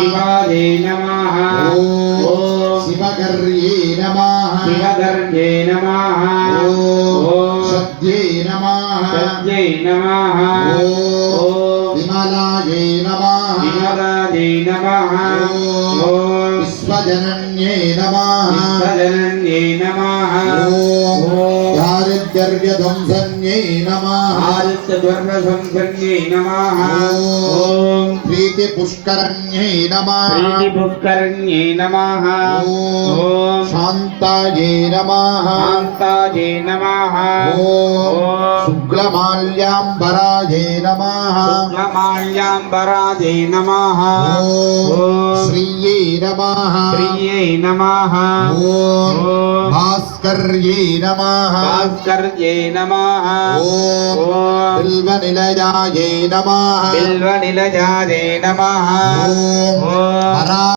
शिवाय नमः। ओम शिवगर्ये नमः। शिवगर्ये नमः। ओम सत्ये नमः। सत्ये नमः। ओम विमलाये नमः। विमलाये नमः। ओम विश्वजनन्ये नमः। विश्वजनन्ये नमः। ओम दारिद्र्यध्वंसन्ये नमः। दारिद्र्यध्वंसन्ये नमः। ओम प्रीतिपुष्करण्ये नमः। प्रीतिपुष्करण्ये नमः। ओम शान्ताये नमः। शान्ताये नमः। ओम शुक्लमाल्याम्बराये नमः। शुक्लमाल्याम्बराये नमः। ओम श्रिये नमः। प्रिये नमः। ओम भास्कर्ये नमः। भास्कर्ये नमः। ओम बिल्वनिलयाये नमः। बिल्वनिलयाये नमः। ओम